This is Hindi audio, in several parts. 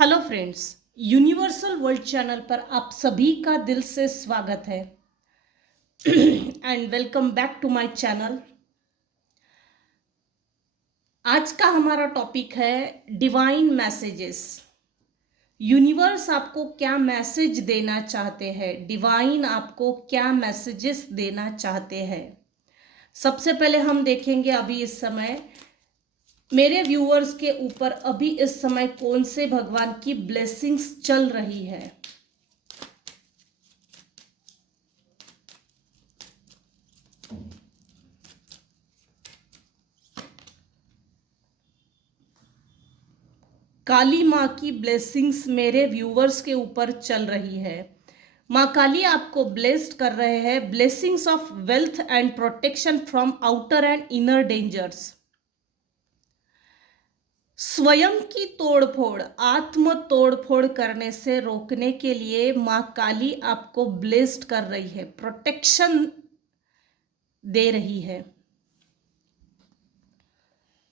Hello friends, universal world channel पर आप सभी का दिल से स्वागत है and welcome back to my channel. आज का हमारा टॉपिक है डिवाइन मैसेजेस। यूनिवर्स आपको क्या मैसेज देना चाहते हैं, डिवाइन आपको क्या मैसेजेस देना चाहते हैं। सबसे पहले हम देखेंगे अभी इस समय मेरे व्यूअर्स के ऊपर अभी इस समय कौन से भगवान की ब्लेसिंग्स चल रही है। काली माँ की ब्लेसिंग्स मेरे व्यूवर्स के ऊपर चल रही है। माँ काली आपको ब्लेस्ड कर रहे हैं, blessings of wealth and protection from outer and inner dangers. स्वयं की तोड़फोड़, आत्म तोड़फोड़ करने से रोकने के लिए माँ काली आपको ब्लेस्ड कर रही है, प्रोटेक्शन दे रही है।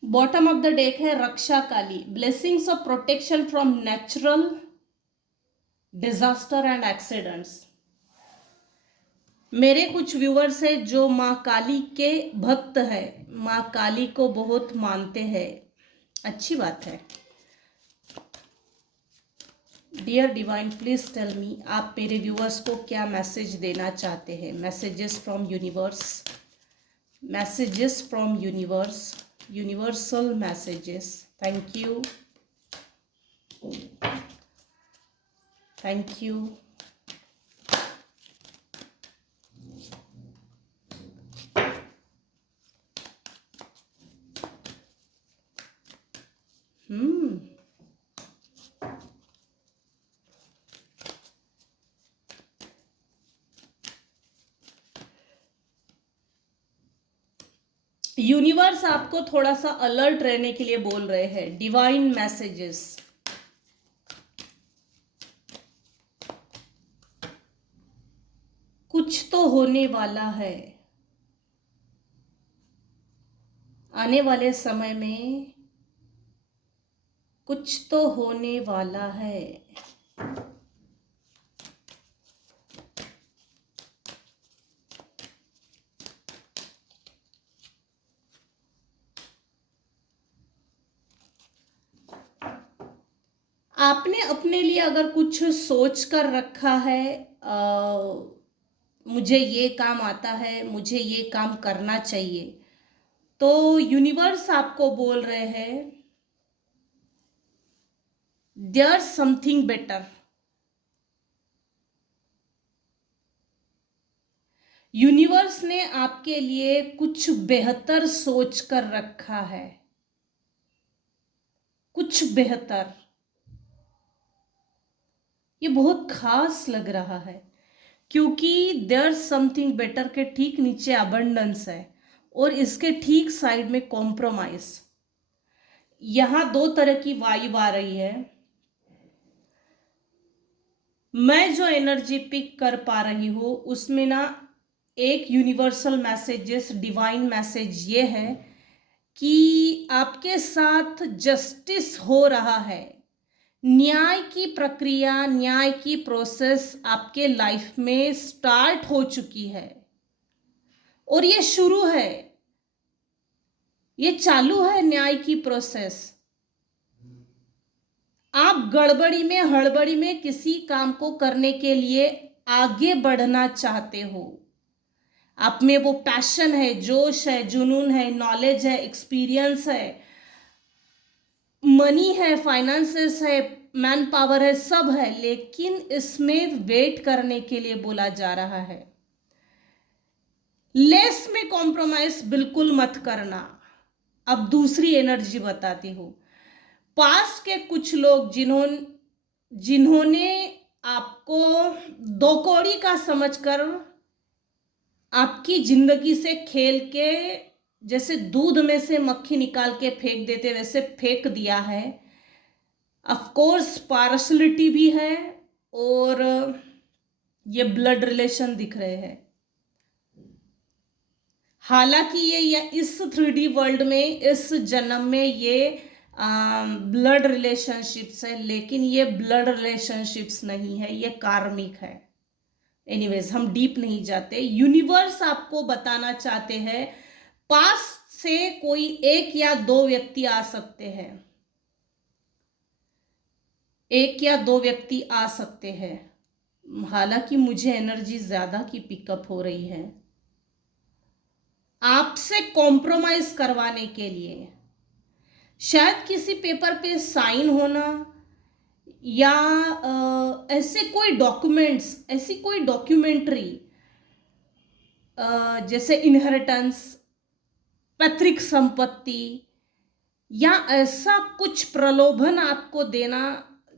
बॉटम ऑफ द डेक है Raksha Kali, blessings of protection from natural disaster and accidents. मेरे कुछ व्यूवर्स हैं जो माँ काली के भक्त हैं, माँ काली को बहुत मानते हैं, अच्छी बात है। Dear divine please tell me, आप मेरे व्यूवर्स को क्या मैसेज देना चाहते हैं। Messages from universe, messages from universe, universal messages. Thank you, thank you. Universe आपको थोड़ा सा अलर्ट रहने के लिए बोल रहे हैं, डिवाइन मैसेजेस। कुछ तो होने वाला है, आने वाले समय में कुछ तो होने वाला है। आपने अपने लिए अगर कुछ सोच कर रखा है, मुझे ये काम आता है, मुझे ये काम करना चाहिए, तो यूनिवर्स आपको बोल रहे हैं देयर समथिंग बेटर। यूनिवर्स ने आपके लिए कुछ बेहतर सोच कर रखा है, कुछ बेहतर। ये बहुत खास लग रहा है क्योंकि देयर समथिंग बेटर के ठीक नीचे अबंडेंस है और इसके ठीक साइड में कॉम्प्रोमाइज। यहां दो तरह की वाइब आ रही है। मैं जो एनर्जी पिक कर पा रही हूं उसमें ना एक यूनिवर्सल मैसेजेस, डिवाइन मैसेज ये है कि आपके साथ जस्टिस हो रहा है। न्याय की प्रक्रिया, न्याय की प्रोसेस आपके लाइफ में स्टार्ट हो चुकी है और ये शुरू है, ये चालू है न्याय की प्रोसेस। आप गड़बड़ी में, हड़बड़ी में किसी काम को करने के लिए आगे बढ़ना चाहते हो। आप में वो पैशन है, जोश है, जुनून है, नॉलेज है, एक्सपीरियंस है, मनी है, फाइनेंसेस है, मैन पावर है, सब है, लेकिन इसमें वेट करने के लिए बोला जा रहा है। लेस में कॉम्प्रोमाइज बिल्कुल मत करना। अब दूसरी एनर्जी बताती हूं। पास्ट के कुछ लोग जिन्होंने आपको दो कौड़ी का समझकर आपकी जिंदगी से खेल के, जैसे दूध में से मक्खी निकाल के फेंक देते वैसे फेंक दिया है। ऑफ कोर्स पार्शलिटी भी है और ये ब्लड रिलेशन दिख रहे हैं। हालांकि ये या इस 3D वर्ल्ड में, इस जन्म में ये ब्लड रिलेशनशिप्स है, लेकिन ये ब्लड रिलेशनशिप्स नहीं है, ये कार्मिक है। एनीवेज, हम डीप नहीं जाते। यूनिवर्स आपको बताना चाहते हैं पास्ट से कोई एक या दो व्यक्ति आ सकते हैं, एक या दो व्यक्ति आ सकते हैं। हालांकि मुझे एनर्जी ज्यादा की पिकअप हो रही है आपसे कॉम्प्रोमाइज करवाने के लिए। शायद किसी पेपर पे साइन होना, या ऐसे कोई डॉक्यूमेंट्स, ऐसी कोई डॉक्यूमेंट्री, जैसे इनहेरिटेंस, पैतृक संपत्ति, या ऐसा कुछ प्रलोभन आपको देना,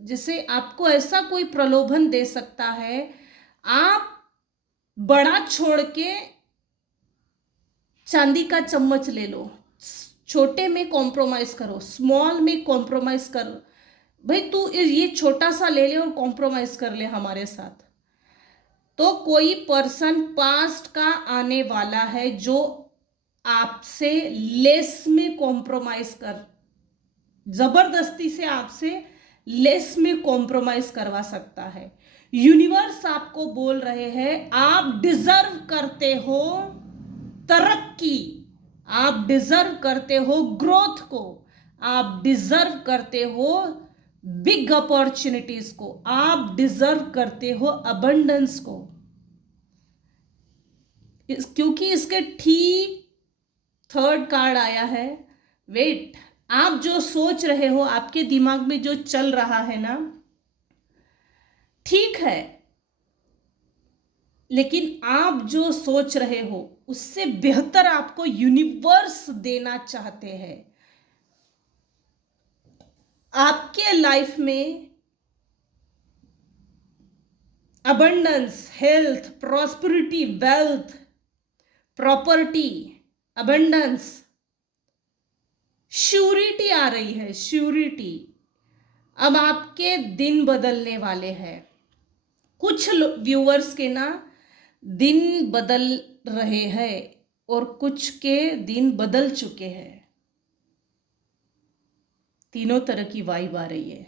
जैसे आपको ऐसा कोई प्रलोभन दे सकता है, आप बड़ा छोड़ के चांदी का चम्मच ले लो, छोटे में कॉम्प्रोमाइज करो, स्मॉल में कॉम्प्रोमाइज करो। भाई तू ये छोटा सा ले ले और कॉम्प्रोमाइज कर ले हमारे साथ। तो कोई पर्सन पास्ट का आने वाला है जो आपसे लेस में कॉम्प्रोमाइज कर, जबरदस्ती से आपसे लेस में कॉम्प्रोमाइज करवा सकता है। यूनिवर्स आपको बोल रहे हैं आप डिजर्व करते हो तरक्की, आप डिजर्व करते हो ग्रोथ को, आप डिजर्व करते हो बिग अपॉर्चुनिटीज को, आप डिजर्व करते हो अबंडेंस को। क्योंकि इसके ठीक थर्ड कार्ड आया है वेट। आप जो सोच रहे हो, आपके दिमाग में जो चल रहा है ना, ठीक है, लेकिन आप जो सोच रहे हो उससे बेहतर आपको यूनिवर्स देना चाहते हैं। आपके लाइफ में abundance, health, prosperity, wealth, property, abundance, surety आ रही है, श्योरिटी। अब आपके दिन बदलने वाले हैं। कुछ व्यूअर्स के ना दिन बदल रहे हैं और कुछ के दिन बदल चुके हैं। तीनों तरह की वाइब आ रही है।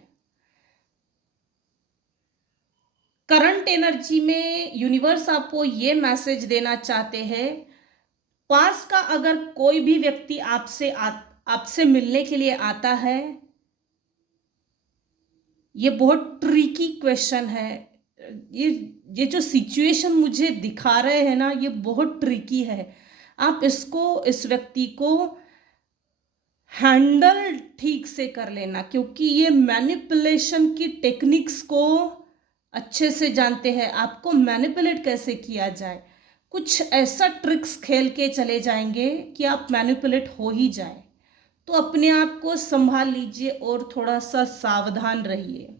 करंट एनर्जी में यूनिवर्स आपको ये मैसेज देना चाहते हैं, पास का अगर कोई भी व्यक्ति आपसे मिलने के लिए आता है, ये बहुत ट्रिकी क्वेश्चन है। ये जो सिचुएशन मुझे दिखा रहे हैं ना, ये बहुत ट्रिकी है। आप इसको, इस व्यक्ति को हैंडल ठीक से कर लेना, क्योंकि ये मैनिपुलेशन की टेक्निक्स को अच्छे से जानते हैं। आपको मैनिपुलेट कैसे किया जाए, कुछ ऐसा ट्रिक्स खेल के चले जाएंगे कि आप मैनिपुलेट हो ही जाए। तो अपने आप को संभाल लीजिए और थोड़ा सा सावधान रहिए।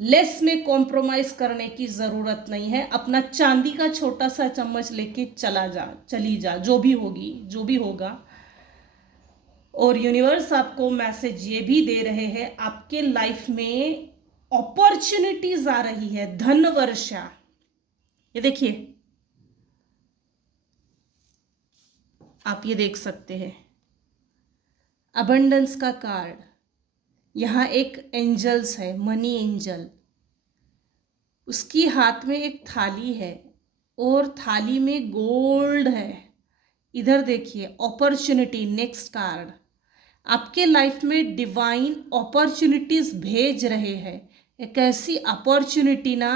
लेस में कॉम्प्रोमाइज करने की जरूरत नहीं है। अपना चांदी का छोटा सा चम्मच लेके चली जा, जो भी होगी, जो भी होगा। और यूनिवर्स आपको मैसेज ये भी दे रहे हैं, आपके लाइफ में अपॉर्चुनिटीज आ रही है, धन वर्षा। ये देखिए, आप ये देख सकते हैं अबंडेंस का कार्ड। यहां एक एंजल्स है, मनी एंजल। उसकी हाथ में एक थाली है और थाली में गोल्ड है। इधर देखिए, अपॉर्चुनिटी, नेक्स्ट कार्ड। आपके लाइफ में डिवाइन अपॉर्चुनिटीज भेज रहे हैं। एक ऐसी अपॉर्चुनिटी ना,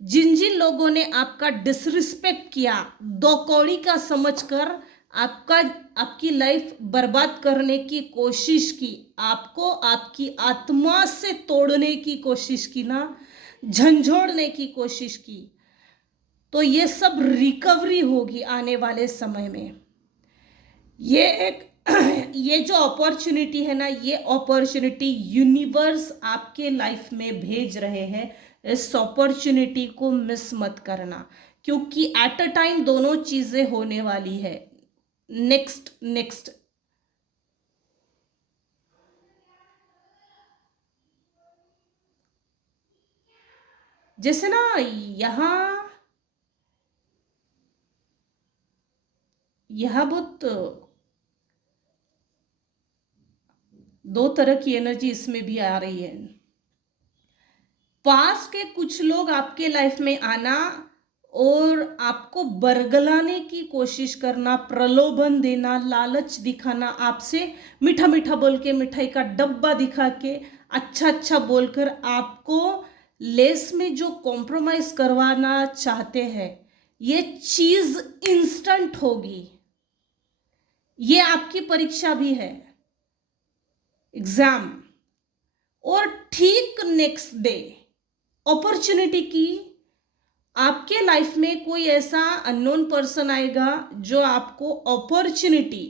जिन जिन लोगों ने आपका डिसरिस्पेक्ट किया, दो कौड़ी का समझकर आपकी लाइफ बर्बाद करने की कोशिश की, आपको आपकी आत्मा से तोड़ने की कोशिश की ना, झंझोड़ने की कोशिश की, तो ये सब रिकवरी होगी आने वाले समय में। ये एक ये जो अपॉर्चुनिटी है ना, ये अपॉर्चुनिटी यूनिवर्स आपके लाइफ में भेज रहे हैं। इस अपॉर्चुनिटी को मिस मत करना, क्योंकि एट अ टाइम दोनों चीजें होने वाली है। नेक्स्ट नेक्स्ट जैसे ना, यहाँ बहुत दो तरह की एनर्जी इसमें भी आ रही है। पास्ट के कुछ लोग आपके लाइफ में आना और आपको बरगलाने की कोशिश करना, प्रलोभन देना, लालच दिखाना, आपसे मीठा मीठा बोल के, मिठाई का डब्बा दिखा के, अच्छा अच्छा बोलकर आपको लेस में जो कॉम्प्रोमाइज करवाना चाहते हैं, ये चीज इंस्टेंट होगी। ये आपकी परीक्षा भी है, एग्जाम, और ठीक नेक्स्ट डे अपॉर्चुनिटी की आपके लाइफ में कोई ऐसा अननोन पर्सन आएगा जो आपको अपॉर्चुनिटी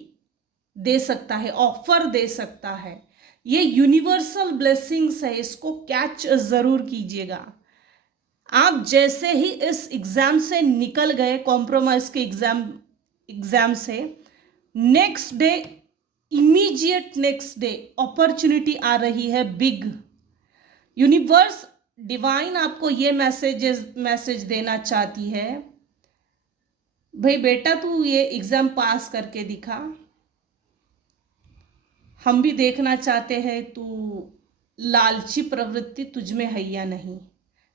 दे सकता है, ऑफर दे सकता है। ये यूनिवर्सल ब्लेसिंग्स है, इसको कैच जरूर कीजिएगा। आप जैसे ही इस एग्जाम से निकल गए, कॉम्प्रोमाइज के एग्जाम से, next day, immediate next day opportunity आ रही है बिग। यूनिवर्स, डिवाइन आपको ये मैसेज देना चाहती है, भाई बेटा तू ये एग्जाम पास करके दिखा, हम भी देखना चाहते हैं तू लालची प्रवृत्ति तुझ में है या नहीं,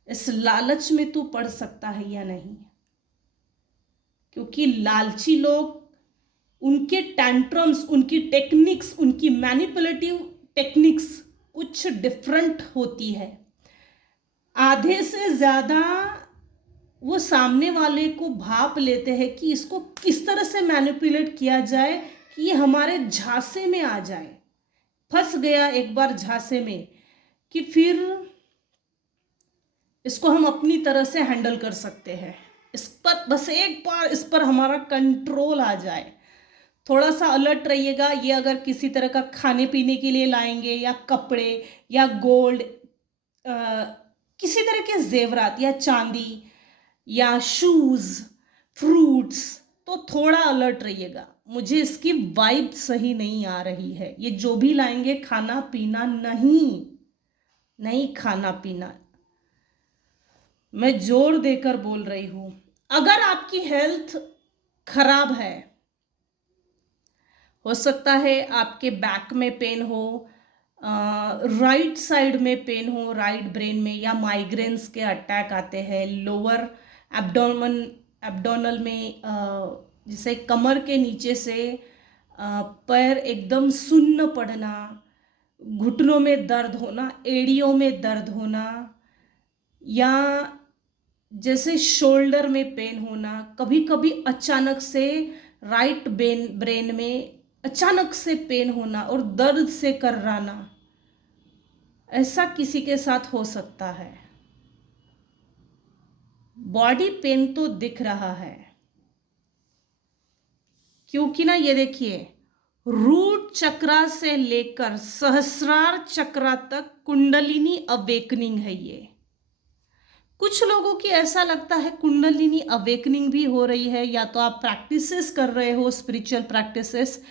इस लालच में तू पड़ सकता है या नहीं। क्योंकि लालची लोग, उनके टैंट्रम्स, उनकी टेक्निक्स, उनकी मैनिपुलेटिव टेक्निक्स कुछ डिफरेंट होती है। आधे से ज्यादा वो सामने वाले को भाप लेते हैं कि इसको किस तरह से मैनिपुलेट किया जाए कि ये हमारे झांसे में आ जाए। फंस गया एक बार झांसे में कि फिर इसको हम अपनी तरह से हैंडल कर सकते हैं। इस पर बस एक बार इस पर हमारा कंट्रोल आ जाए। थोड़ा सा अलर्ट रहिएगा। ये अगर किसी तरह का खाने पीने के लिए लाएंगे या कपड़े या गोल्ड, किसी तरह के जेवरात या चांदी या शूज, फ्रूट्स, तो थोड़ा अलर्ट रहिएगा। मुझे इसकी वाइब सही नहीं आ रही है। ये जो भी लाएंगे खाना पीना नहीं खाना पीना। मैं जोर देकर बोल रही हूं, अगर आपकी हेल्थ खराब है, हो सकता है आपके बैक में पेन हो, राइट साइड में पेन हो, राइट ब्रेन में, या माइग्रेन्स के अटैक आते हैं लोअर एब्डोनल में, जैसे कमर के नीचे से पैर एकदम सुन्न पड़ना, घुटनों में दर्द होना, एड़ियों में दर्द होना, या जैसे शोल्डर में पेन होना, कभी कभी अचानक से राइट ब्रेन में अचानक से पेन होना और दर्द से कर्राना, ऐसा किसी के साथ हो सकता है। बॉडी पेन तो दिख रहा है, क्योंकि ना ये देखिए, रूट चक्रा से लेकर सहस्रार चक्रा तक कुंडलिनी अवेकनिंग है। ये कुछ लोगों की ऐसा लगता है कुंडलिनी अवेकनिंग भी हो रही है, या तो आप प्रैक्टिसेस कर रहे हो, स्पिरिचुअल प्रैक्टिसेस,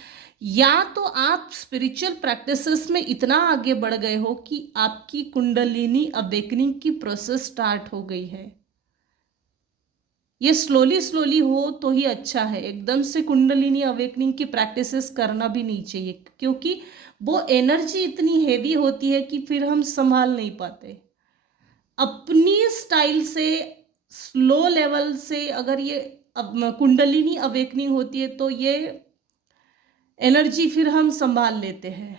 या तो आप स्पिरिचुअल प्रैक्टिसेस में इतना आगे बढ़ गए हो कि आपकी कुंडलिनी अवेकनिंग की प्रोसेस स्टार्ट हो गई है। ये स्लोली हो तो ही अच्छा है। एकदम से कुंडलिनी अवेकनिंग की प्रैक्टिसेस करना भी नहीं चाहिए, क्योंकि वो एनर्जी इतनी हेवी होती है कि फिर हम संभाल नहीं पाते। अपनी स्टाइल से, स्लो लेवल से अगर ये कुंडलिनी अवेकनिंग होती है तो ये एनर्जी फिर हम संभाल लेते हैं।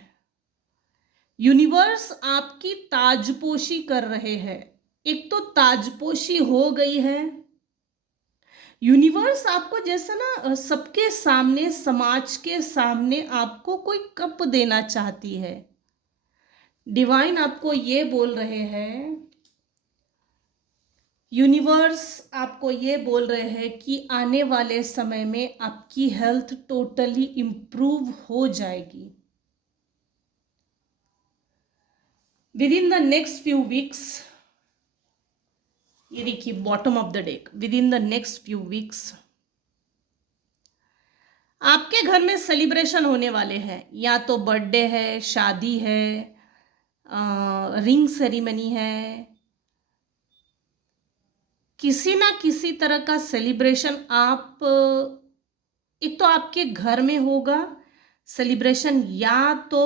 यूनिवर्स आपकी ताजपोशी कर रहे हैं। एक तो ताजपोशी हो गई है, यूनिवर्स आपको जैसा ना सबके सामने, समाज के सामने आपको कोई कप देना चाहती है। डिवाइन आपको ये बोल रहे हैं, यूनिवर्स आपको ये बोल रहे हैं कि आने वाले समय में आपकी हेल्थ टोटली इंप्रूव हो जाएगी। With in the next few weeks, ये देखिए bottom of the deck, with in the next few weeks आपके घर में सेलिब्रेशन होने वाले हैं। या तो बर्थडे है, शादी है, रिंग सेरेमनी है, किसी ना किसी तरह का सेलिब्रेशन आप, एक तो आपके घर में होगा सेलिब्रेशन, या तो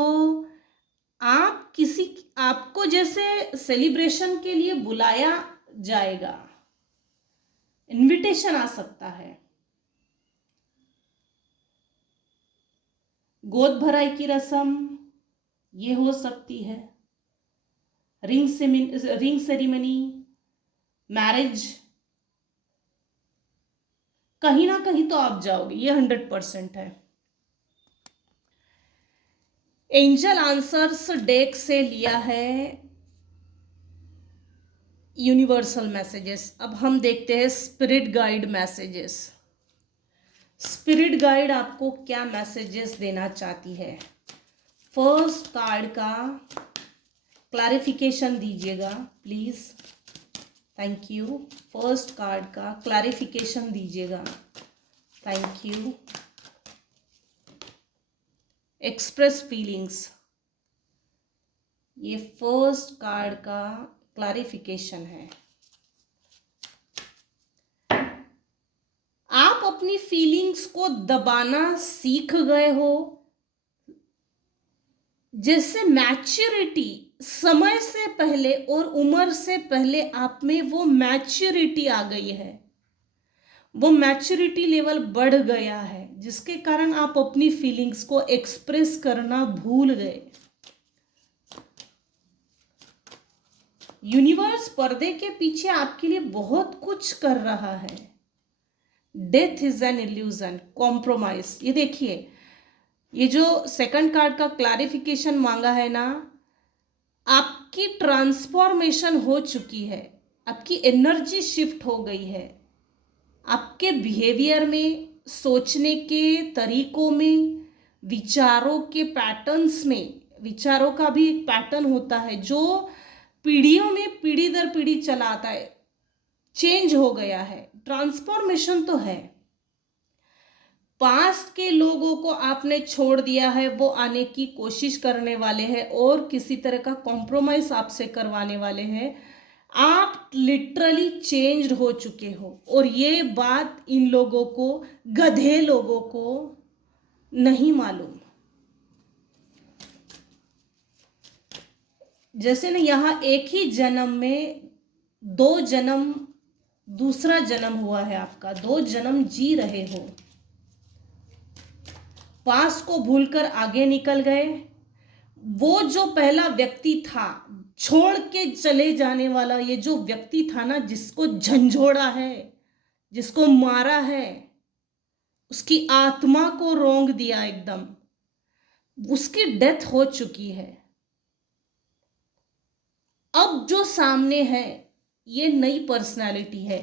आपको जैसे सेलिब्रेशन के लिए बुलाया जाएगा, इनविटेशन आ सकता है। गोद भराई की रस्म ये हो सकती है, रिंग सेरेमनी, मैरिज, कहीं ना कहीं तो आप जाओगे, ये 100% है। एंजल आंसर्स डेक से लिया है यूनिवर्सल मैसेजेस। अब हम देखते हैं spirit guide messages. Spirit guide आपको क्या मैसेजेस देना चाहती है? फर्स्ट कार्ड का क्लैरिफिकेशन दीजिएगा please, thank you. First card का क्लैरिफिकेशन दीजिएगा, थैंक यू। एक्सप्रेस फीलिंग्स, ये फर्स्ट कार्ड का क्लैरिफिकेशन है। आप अपनी फीलिंग्स को दबाना सीख गए हो, जैसे मैच्योरिटी समय से पहले और उम्र से पहले आप में वो मैच्योरिटी आ गई है, वो मैच्योरिटी लेवल बढ़ गया है, जिसके कारण आप अपनी फीलिंग्स को एक्सप्रेस करना भूल गए। यूनिवर्स पर्दे के पीछे आपके लिए बहुत कुछ कर रहा है। Death is an illusion, compromise. ये देखिए, ये जो सेकंड कार्ड का क्लैरिफिकेशन मांगा है ना, आपकी ट्रांसफॉर्मेशन हो चुकी है, आपकी एनर्जी शिफ्ट हो गई है, आपके बिहेवियर में, सोचने के तरीकों में, विचारों के पैटर्न्स में। विचारों का भी एक पैटर्न होता है जो पीढ़ियों में पीढ़ी दर पीढ़ी चला आता है, चेंज हो गया है, ट्रांसफॉर्मेशन तो है। पास्ट के लोगों को आपने छोड़ दिया है, वो आने की कोशिश करने वाले हैं और किसी तरह का कॉम्प्रोमाइज आपसे करवाने वाले हैं। आप लिटरली चेंज हो चुके हो और ये बात इन लोगों को, गधे लोगों को नहीं मालूम। जैसे ना यहाँ एक ही जन्म में दो जन्म, दूसरा जन्म हुआ है आपका, 2 जन्म जी रहे हो। पास्ट को भूलकर आगे निकल गए। वो जो पहला व्यक्ति था, छोड़ के चले जाने वाला, ये जो व्यक्ति था ना, जिसको झंझोड़ा है, जिसको मारा है, उसकी आत्मा को रोंग दिया एकदम, उसकी डेथ हो चुकी है। अब जो सामने है ये नई पर्सनालिटी है।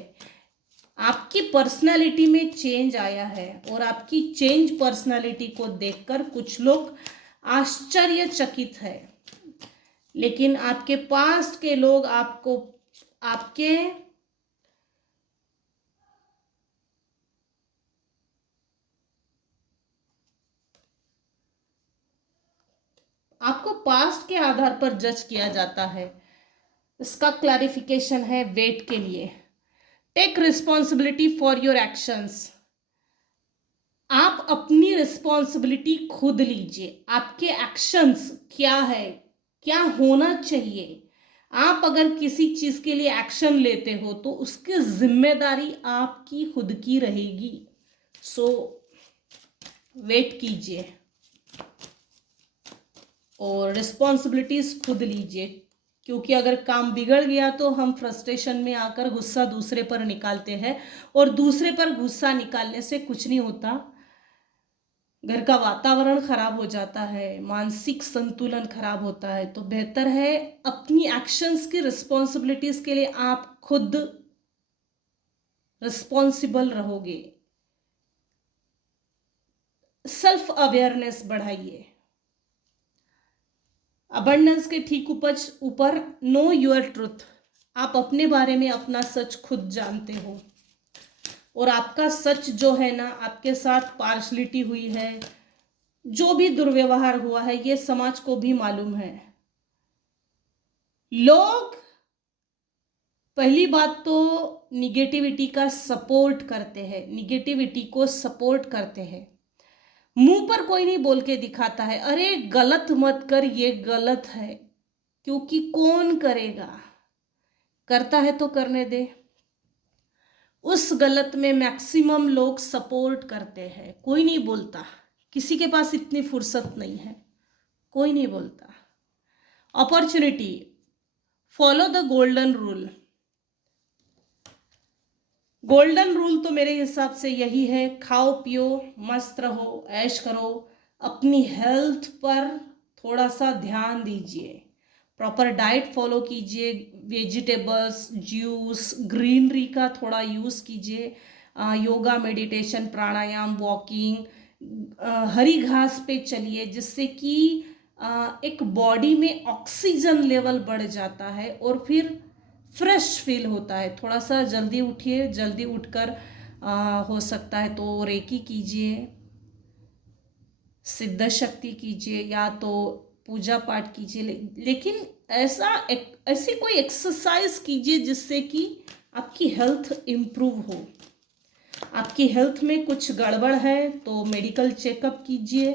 आपकी पर्सनालिटी में चेंज आया है और आपकी चेंज पर्सनालिटी को देखकर कुछ लोग आश्चर्यचकित है, लेकिन आपके पास्ट के लोग आपको पास्ट के आधार पर जज किया जाता है। इसका क्लैरिफिकेशन है वेट के लिए। Take responsibility for your actions. आप अपनी रिस्पॉन्सिबिलिटी खुद लीजिए। आपके एक्शंस क्या है, क्या होना चाहिए। आप अगर किसी चीज के लिए एक्शन लेते हो तो उसकी जिम्मेदारी आपकी खुद की रहेगी। सो वेट कीजिए और रिस्पॉन्सिबिलिटीज खुद लीजिए, क्योंकि अगर काम बिगड़ गया तो हम फ्रस्ट्रेशन में आकर गुस्सा दूसरे पर निकालते हैं और दूसरे पर गुस्सा निकालने से कुछ नहीं होता। घर का वातावरण खराब हो जाता है, मानसिक संतुलन खराब होता है। तो बेहतर है अपनी एक्शंस की रिस्पॉन्सिबिलिटीज के लिए आप खुद रिस्पॉन्सिबल रहोगे। सेल्फ अवेयरनेस बढ़ाइए। अबंडेंस के ठीक ऊपर नो योर ट्रुथ। आप अपने बारे में अपना सच खुद जानते हो और आपका सच जो है ना, आपके साथ पार्शलिटी हुई है, जो भी दुर्व्यवहार हुआ है, ये समाज को भी मालूम है। लोग पहली बात तो निगेटिविटी का सपोर्ट करते हैं, निगेटिविटी को सपोर्ट करते हैं। मुंह पर कोई नहीं बोल के दिखाता है अरे गलत मत कर, ये गलत है, क्योंकि कौन करेगा, करता है तो करने दे। उस गलत में मैक्सिमम लोग सपोर्ट करते हैं, कोई नहीं बोलता, किसी के पास इतनी फुर्सत नहीं है, कोई नहीं बोलता। Opportunity, follow the golden rule. Golden rule तो मेरे हिसाब से यही है, खाओ पियो मस्त रहो, ऐश करो, अपनी हेल्थ पर थोड़ा सा ध्यान दीजिए, प्रॉपर डाइट फॉलो कीजिए, वेजिटेबल्स, जूस, ग्रीनरी का थोड़ा यूज़ कीजिए, योगा, मेडिटेशन, प्राणायाम, वॉकिंग, हरी घास पे चलिए, जिससे कि एक बॉडी में ऑक्सीजन लेवल बढ़ जाता है और फिर फ्रेश फील होता है। थोड़ा सा जल्दी उठिए, जल्दी उठकर हो सकता है तो रेकी कीजिए, सिद्ध शक्ति कीजिए, या तो पूजा पाठ कीजिए, लेकिन ऐसी कोई एक्सरसाइज कीजिए जिससे कि आपकी हेल्थ इम्प्रूव हो। आपकी हेल्थ में कुछ गड़बड़ है तो मेडिकल चेकअप कीजिए।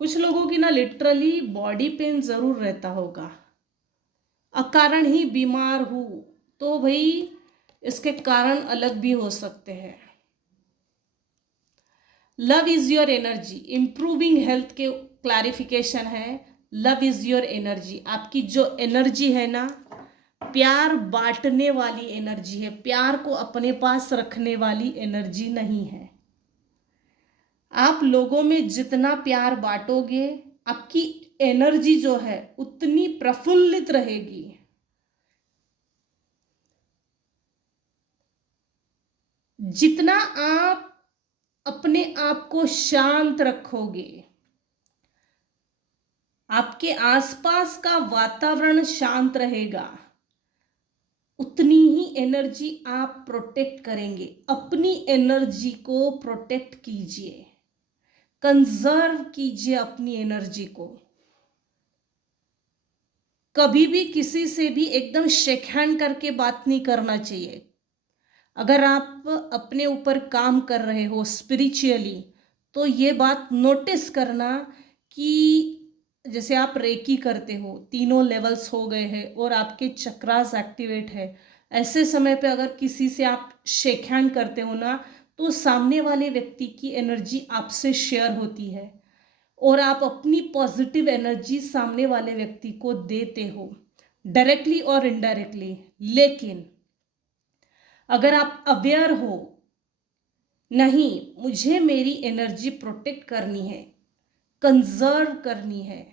कुछ लोगों की ना लिटरली बॉडी पेन जरूर रहता होगा, अकारण ही बीमार हूँ, तो भाई इसके कारण अलग भी हो सकते हैं। Love is your energy, improving health के क्लैरिफिकेशन है, लव इज योर एनर्जी। आपकी जो एनर्जी है ना, प्यार बांटने वाली एनर्जी है, प्यार को अपने पास रखने वाली एनर्जी नहीं है। आप लोगों में जितना प्यार बांटोगे, आपकी एनर्जी जो है उतनी प्रफुल्लित रहेगी। जितना आप अपने आप को शांत रखोगे, आपके आसपास का वातावरण शांत रहेगा, उतनी ही एनर्जी आप प्रोटेक्ट करेंगे। अपनी एनर्जी को प्रोटेक्ट कीजिए, कंजर्व कीजिए अपनी एनर्जी को। कभी भी किसी से भी एकदम शेक हैंड करके बात नहीं करना चाहिए। अगर आप अपने ऊपर काम कर रहे हो स्पिरिचुअली, तो ये बात नोटिस करना कि जैसे आप रेकी करते हो, तीनों लेवल्स हो गए हैं और आपके चक्रास एक्टिवेट है, ऐसे समय पे अगर किसी से आप शेक हैंड करते हो ना, तो सामने वाले व्यक्ति की एनर्जी आपसे शेयर होती है और आप अपनी पॉजिटिव एनर्जी सामने वाले व्यक्ति को देते हो, डायरेक्टली और इनडायरेक्टली। लेकिन अगर आप अवेयर हो, नहीं मुझे मेरी एनर्जी प्रोटेक्ट करनी है, कंजर्व करनी है,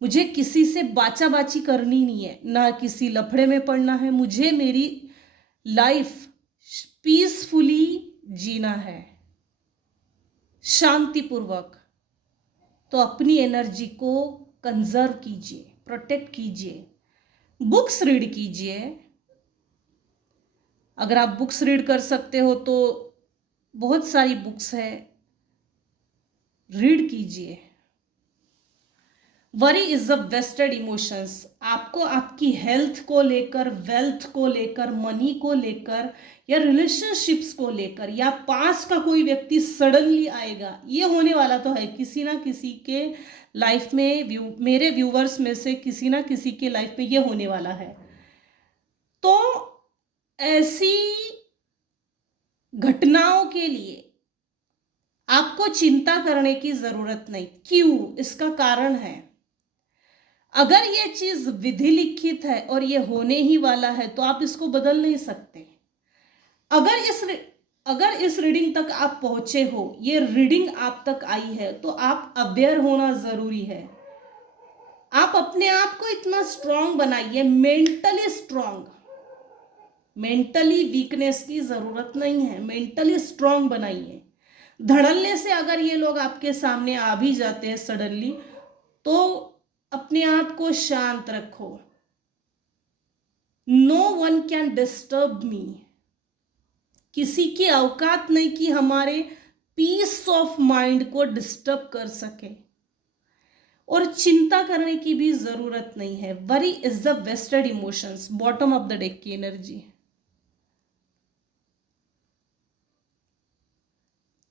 मुझे किसी से बाचा बाची करनी नहीं है, ना किसी लफड़े में पड़ना है, मुझे मेरी लाइफ पीसफुली जीना है, शांतिपूर्वक, तो अपनी एनर्जी को कंजर्व कीजिए, प्रोटेक्ट कीजिए। बुक्स रीड कीजिए, अगर आप बुक्स रीड कर सकते हो तो बहुत सारी बुक्स है, रीड कीजिए। Worry is the wasted emotions. आपको आपकी हेल्थ को लेकर, वेल्थ को लेकर, मनी को लेकर, या रिलेशनशिप्स को लेकर, या पास का कोई व्यक्ति सडनली आएगा, ये होने वाला तो है किसी ना किसी के लाइफ में। मेरे व्यूवर्स में से किसी ना किसी के लाइफ में ये होने वाला है। तो ऐसी घटनाओं के लिए आपको चिंता करने की जरूरत नहीं। क्यों? इसका कारण है, अगर ये चीज विधि लिखित है और ये होने ही वाला है तो आप इसको बदल नहीं सकते। अगर इस रीडिंग तक आप पहुंचे हो, ये रीडिंग आप तक आई है, तो आप अवेयर होना जरूरी है। आप अपने आप को इतना स्ट्रांग बनाइए, मेंटली स्ट्रांग। मेंटली वीकनेस की जरूरत नहीं है, मेंटली स्ट्रांग बनाइए। धड़ल्ले से अगर ये लोग आपके सामने आ भी जाते हैं सडनली, तो अपने आप को शांत रखो। No one can disturb me. किसी की औकात नहीं कि हमारे पीस ऑफ माइंड को डिस्टर्ब कर सके, और चिंता करने की भी जरूरत नहीं है। Worry is the wasted emotions, bottom of the deck की एनर्जी।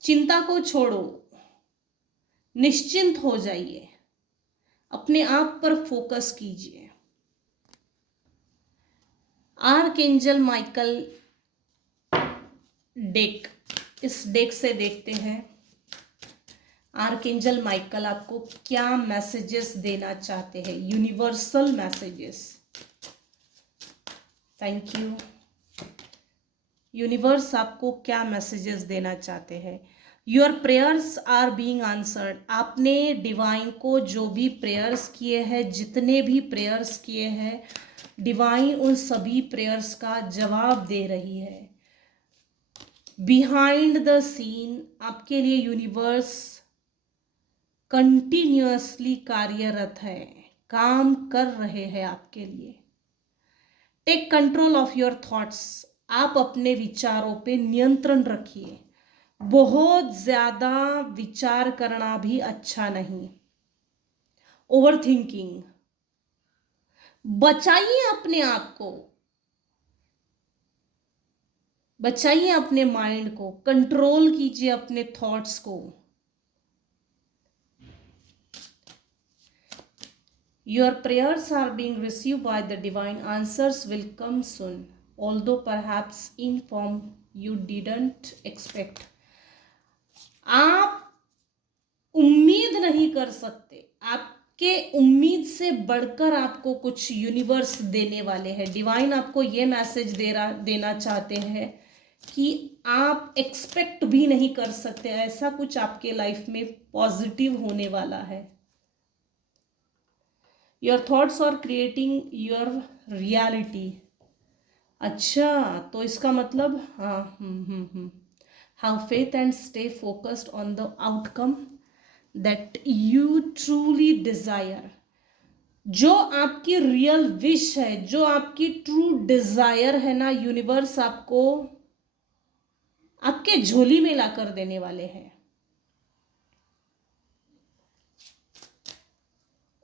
चिंता को छोड़ो, निश्चिंत हो जाइए, अपने आप पर फोकस कीजिए। आर्कएंजल माइकल डेक, इस डेक से देखते हैं आर्कएंजल माइकल आपको क्या मैसेजेस देना चाहते हैं, universal messages. Thank you. Universe आपको क्या मैसेजेस देना चाहते हैं। Your prayers are being answered. आपने डिवाइन को जो भी प्रेयर्स किए हैं, जितने भी प्रेयर्स किए हैं, डिवाइन उन सभी प्रेयर्स का जवाब दे रही है। बिहाइंड द सीन आपके लिए यूनिवर्स कंटिन्यूअसली कार्यरत है, काम कर रहे हैं आपके लिए। Take control of your thoughts. आप अपने विचारों पे नियंत्रण रखिए। बहुत ज्यादा विचार करना भी अच्छा नहीं। ओवर थिंकिंग, बचाइए अपने आप को, बचाइए अपने माइंड को, कंट्रोल कीजिए अपने थॉट्स को। Your prayers are being received by the divine. Answers will come soon, although perhaps in form you didn't expect. आप उम्मीद नहीं कर सकते, आपके उम्मीद से बढ़कर आपको कुछ यूनिवर्स देने वाले हैं। डिवाइन आपको ये मैसेज देना चाहते हैं कि आप एक्सपेक्ट भी नहीं कर सकते, ऐसा कुछ आपके लाइफ में पॉजिटिव होने वाला है। Your thoughts are creating your reality. अच्छा, तो इसका मतलब have faith and stay focused on the outcome that you truly desire. जो आपकी रियल विश है, जो आपकी ट्रू डिजायर है ना, यूनिवर्स आपको आपके झोली में लाकर देने वाले हैं।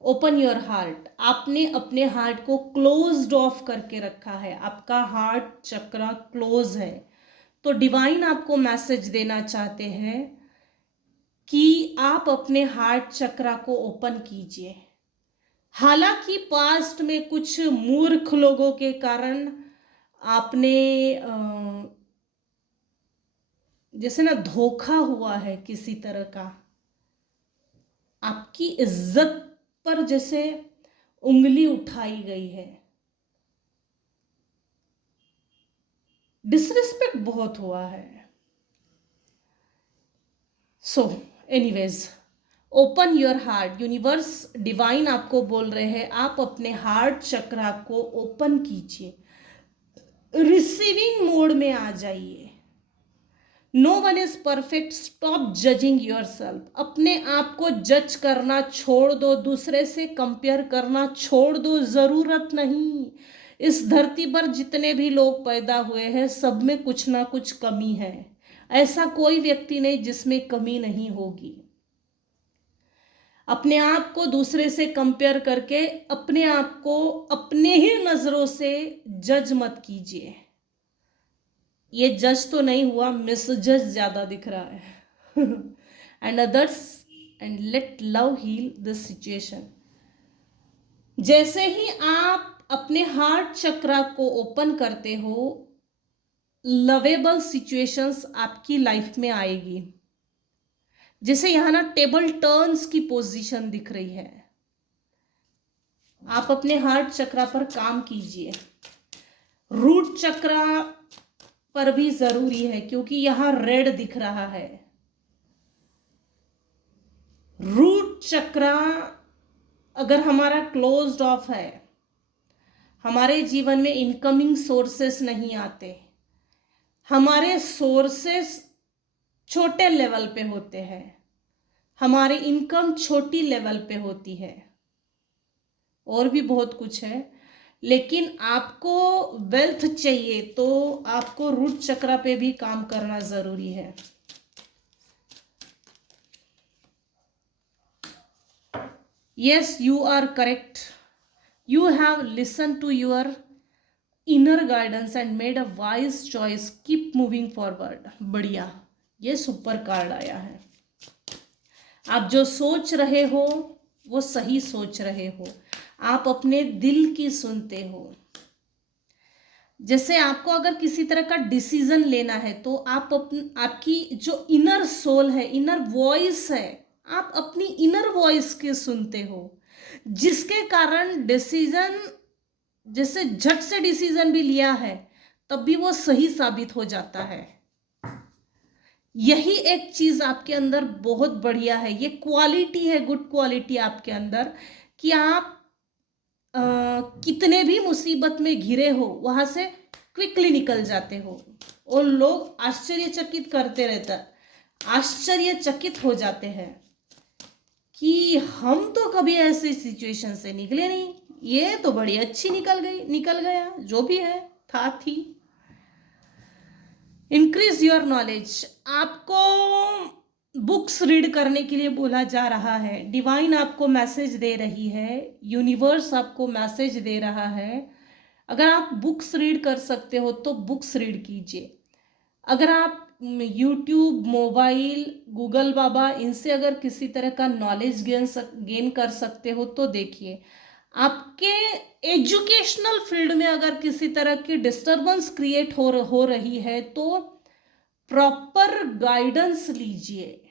Open your heart. आपने अपने हार्ट को क्लोज्ड ऑफ करके रखा है, आपका हार्ट चक्र क्लोज है। तो डिवाइन आपको मैसेज देना चाहते हैं कि आप अपने हार्ट चक्र को ओपन कीजिए। हालांकि पास्ट में कुछ मूर्ख लोगों के कारण आपने जैसे ना धोखा हुआ है किसी तरह का, आपकी इज्जत पर जैसे उंगली उठाई गई है, डिसरिस्पेक्ट बहुत हुआ है। So anyways, open your heart. Universe divine आपको बोल रहे हैं आप अपने हार्ट चक्र को ओपन कीजिए, रिसीविंग मोड में आ जाइए। No one is perfect, stop judging yourself. अपने आप को जज करना छोड़ दो, दूसरे से कंपेयर करना छोड़ दो, जरूरत नहीं। इस धरती पर जितने भी लोग पैदा हुए हैं, सब में कुछ ना कुछ कमी है। ऐसा कोई व्यक्ति नहीं जिसमें कमी नहीं होगी। अपने आप को दूसरे से कंपेयर करके अपने आप को अपने ही नजरों से जज मत कीजिए। ये जज तो नहीं हुआ, मिस जज ज्यादा दिख रहा है। And others and let love heal this situation. जैसे ही आप अपने हार्ट चक्र को ओपन करते हो, लवेबल सिचुएशंस आपकी लाइफ में आएगी। जैसे यहां ना टेबल टर्न्स की पोजीशन दिख रही है। आप अपने हार्ट चक्र पर काम कीजिए। रूट चक्र पर भी जरूरी है, क्योंकि यहां रेड दिख रहा है। रूट चक्र अगर हमारा क्लोज्ड ऑफ है, हमारे जीवन में इनकमिंग सोर्सेस नहीं आते, हमारे सोर्सेस छोटे लेवल पे होते हैं, हमारी इनकम छोटी लेवल पे होती है, और भी बहुत कुछ है। लेकिन आपको वेल्थ चाहिए तो आपको रूट चक्र पे भी काम करना जरूरी है। Yes, you are correct. You have listen to your inner guidance and made a wise choice. Keep moving forward. बढ़िया, ये सुपर कार्ड आया है। आप जो सोच रहे हो वो सही सोच रहे हो, आप अपने दिल की सुनते हो। जैसे आपको अगर किसी तरह का डिसीजन लेना है तो आप आपकी जो इनर सोल है, इनर वॉइस है, आप अपनी इनर वॉइस के सुनते हो, जिसके कारण डिसीजन, जैसे झट से डिसीजन भी लिया है तब भी वो सही साबित हो जाता है। यही एक चीज आपके अंदर बहुत बढ़िया है, ये क्वालिटी है, गुड क्वालिटी आपके अंदर, कि आप कितने भी मुसीबत में घिरे हो वहां से क्विकली निकल जाते हो। और लोग आश्चर्यचकित करते रहता, आश्चर्यचकित हो जाते हैं कि हम तो कभी ऐसी सिचुएशन से निकले नहीं, ये तो बड़ी अच्छी निकल गया, जो भी है था थी। इंक्रीज योर नॉलेज, आपको बुक्स रीड करने के लिए बोला जा रहा है, डिवाइन आपको मैसेज दे रही है, यूनिवर्स आपको मैसेज दे रहा है। अगर आप बुक्स रीड कर सकते हो तो बुक्स रीड कीजिए। अगर आप यूट्यूब, मोबाइल, गूगल बाबा, इनसे अगर किसी तरह का नॉलेज गेन कर सकते हो तो देखिए। आपके एजुकेशनल फील्ड में अगर किसी तरह की डिस्टरबेंस क्रिएट हो रही है तो प्रॉपर गाइडेंस लीजिए,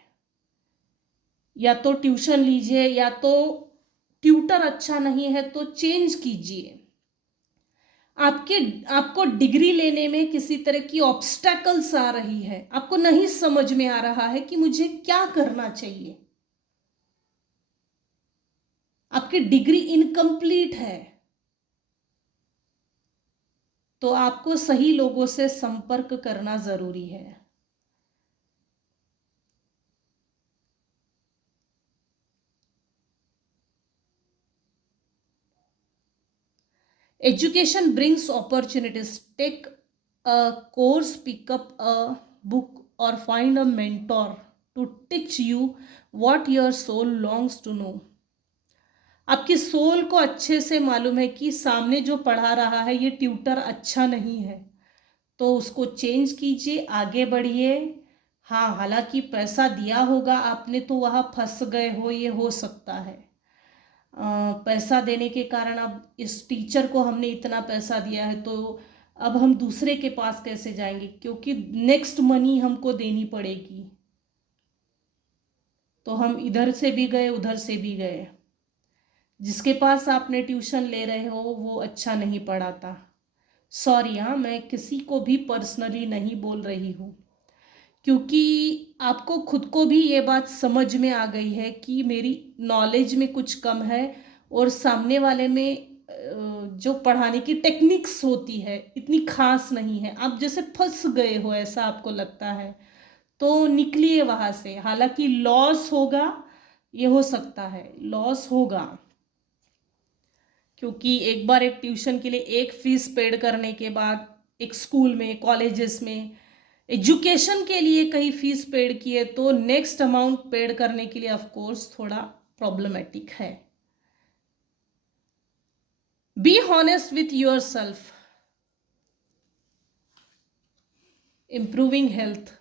या तो ट्यूशन लीजिए, या तो ट्यूटर अच्छा नहीं है तो चेंज कीजिए। आपको डिग्री लेने में किसी तरह की ऑब्स्टैकल्स आ रही है, आपको नहीं समझ में आ रहा है कि मुझे क्या करना चाहिए, आपकी डिग्री इनकम्प्लीट है, तो आपको सही लोगों से संपर्क करना जरूरी है। Education brings opportunities. Take a course, pick up a book, or find a mentor to teach you what your soul longs to know. आपकी सोल को अच्छे से मालूम है कि सामने जो पढ़ा रहा है ये ट्यूटर अच्छा नहीं है, तो उसको चेंज कीजिए, आगे बढ़िए। हाँ, हालांकि पैसा दिया होगा आपने तो वहाँ फंस गए हो, ये हो सकता है। पैसा देने के कारण अब इस टीचर को हमने इतना पैसा दिया है तो अब हम दूसरे के पास कैसे जाएंगे, क्योंकि नेक्स्ट मनी हमको देनी पड़ेगी, तो हम इधर से भी गए उधर से भी गए। जिसके पास आपने ट्यूशन ले रहे हो वो अच्छा नहीं पढ़ाता। सॉरी, हाँ, मैं किसी को भी पर्सनली नहीं बोल रही हूँ, क्योंकि आपको खुद को भी ये बात समझ में आ गई है कि मेरी नॉलेज में कुछ कम है, और सामने वाले में जो पढ़ाने की टेक्निक्स होती है इतनी खास नहीं है। आप जैसे फंस गए हो ऐसा आपको लगता है, तो निकलिए वहां से। हालांकि लॉस होगा, ये हो सकता है लॉस होगा, क्योंकि एक बार एक ट्यूशन के लिए एक फीस पेड करने के बाद एक स्कूल में, कॉलेजेस में एजुकेशन के लिए कहीं फीस पेड किए तो नेक्स्ट अमाउंट पेड करने के लिए ऑफ कोर्स थोड़ा प्रॉब्लमेटिक है। Be honest with your self. Improving health,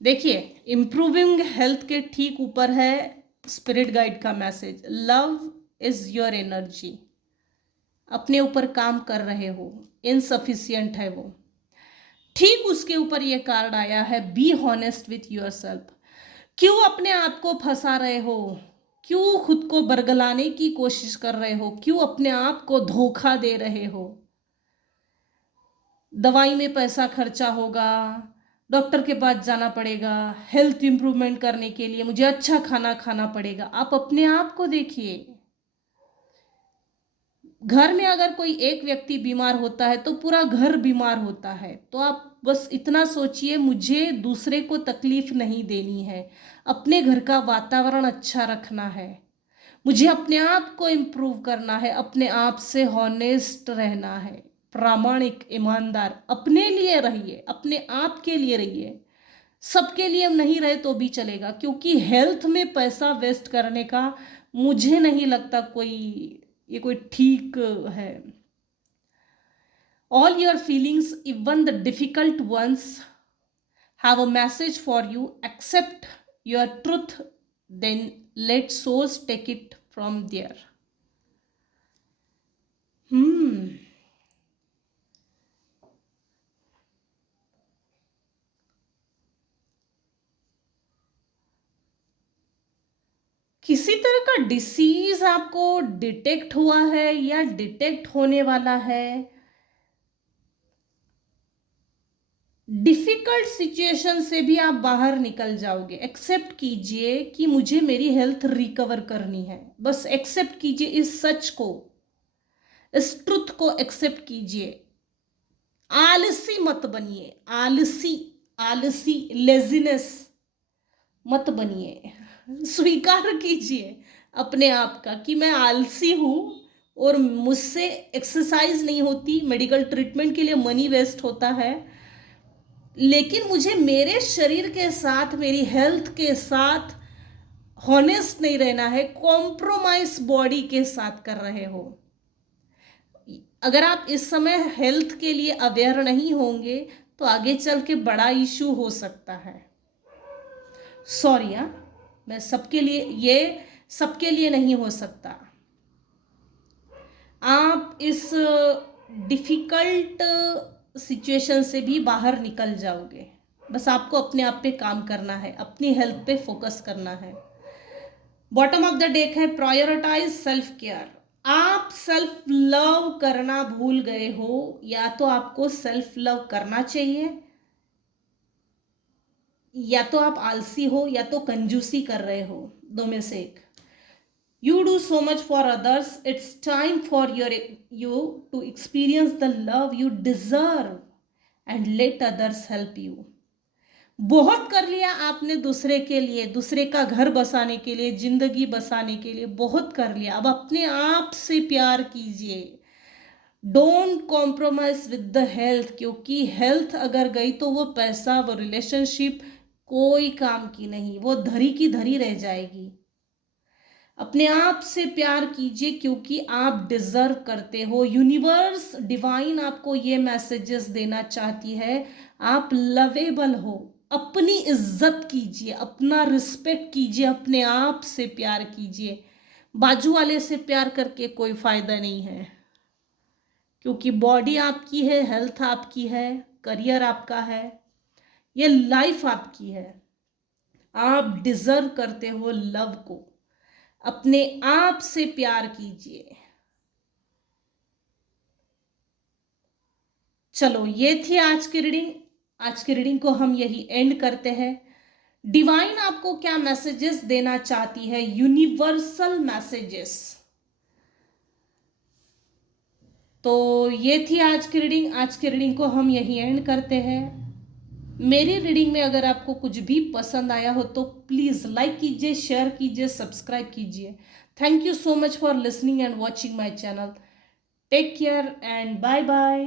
देखिए इम्प्रूविंग हेल्थ के ठीक ऊपर है स्पिरिट गाइड का message, love is your energy. अपने ऊपर काम कर रहे हो, इनसफिशियंट है वो। ठीक उसके ऊपर ये कार्ड आया है, be honest with your self. क्यों अपने आप को फंसा रहे हो, क्यों खुद को बरगलाने की कोशिश कर रहे हो, क्यों अपने आप को धोखा दे रहे हो। दवाई में पैसा खर्चा होगा, डॉक्टर के पास जाना पड़ेगा, हेल्थ इंप्रूवमेंट करने के लिए मुझे अच्छा खाना खाना पड़ेगा। आप अपने आप को देखिए, घर में अगर कोई एक व्यक्ति बीमार होता है तो पूरा घर बीमार होता है, तो आप बस इतना सोचिए, मुझे दूसरे को तकलीफ नहीं देनी है, अपने घर का वातावरण अच्छा रखना है, मुझे अपने आप को इम्प्रूव करना है, अपने आप से हॉनेस्ट रहना है, प्रामाणिक, ईमानदार। अपने लिए रहिए, अपने आप के लिए रहिए। सबके लिए नहीं रहे तो भी चलेगा, क्योंकि हेल्थ में पैसा वेस्ट करने का मुझे नहीं लगता ये कोई ठीक है। All your feelings, even the difficult ones, have a message for you. Accept your truth, then let source take it from there. किसी तरह का डिसीज आपको डिटेक्ट हुआ है या डिटेक्ट होने वाला है, डिफिकल्ट सिचुएशन से भी आप बाहर निकल जाओगे। एक्सेप्ट कीजिए कि मुझे मेरी हेल्थ रिकवर करनी है, बस एक्सेप्ट कीजिए इस सच को, इस ट्रुथ को एक्सेप्ट कीजिए। आलसी मत बनिए, आलसी आलसी लेजीनेस मत बनिए। स्वीकार कीजिए अपने आप का कि मैं आलसी हूं और मुझसे एक्सरसाइज नहीं होती, मेडिकल ट्रीटमेंट के लिए मनी वेस्ट होता है, लेकिन मुझे मेरे शरीर के साथ, मेरी हेल्थ के साथ हॉनेस्ट नहीं रहना है, कॉम्प्रोमाइज बॉडी के साथ कर रहे हो। अगर आप इस समय हेल्थ के लिए अवेयर नहीं होंगे तो आगे चल के बड़ा इशू हो सकता है। सॉरी, मैं सबके लिए, ये सबके लिए नहीं हो सकता। आप इस डिफिकल्ट सिचुएशन से भी बाहर निकल जाओगे। बस आपको अपने आप पे काम करना है, अपनी हेल्थ पे फोकस करना है। बॉटम ऑफ ड डेक है प्रायोरिटाइज सेल्फ केयर। आप सेल्फ लव करना भूल गए हो, या तो आपको सेल्फ लव करना चाहिए, या तो आप आलसी हो, या तो कंजूसी कर रहे हो, दो में से एक। You do so much for others. It's time for you to experience the love you deserve and let others help you. बहुत कर लिया आपने दूसरे के लिए, दूसरे का घर बसाने के लिए, जिंदगी बसाने के लिए बहुत कर लिया। अब अपने आप से प्यार कीजिए। Don't compromise with the health, क्योंकि हेल्थ अगर गई तो वो पैसा, वो रिलेशनशिप कोई काम की नहीं, वो धरी की धरी रह जाएगी। अपने आप से प्यार कीजिए क्योंकि आप डिजर्व करते हो। यूनिवर्स, डिवाइन आपको ये मैसेजेस देना चाहती है, आप लवेबल हो। अपनी इज्जत कीजिए, अपना रिस्पेक्ट कीजिए, अपने आप से प्यार कीजिए। बाजू वाले से प्यार करके कोई फायदा नहीं है, क्योंकि बॉडी आपकी है, हेल्थ आपकी है, करियर आपका है, ये लाइफ आपकी है। आप डिजर्व करते हो लव को। अपने आप से प्यार कीजिए। चलो, ये थी आज की रीडिंग। आज की रीडिंग को हम यही एंड करते हैं। डिवाइन आपको क्या मैसेजेस देना चाहती है, यूनिवर्सल मैसेजेस। तो ये थी आज की रीडिंग। आज की रीडिंग को हम यही एंड करते हैं। मेरी रीडिंग में अगर आपको कुछ भी पसंद आया हो तो प्लीज़ लाइक कीजिए, शेयर कीजिए, सब्सक्राइब कीजिए। Thank you so much for listening and watching my channel. Take care and bye bye.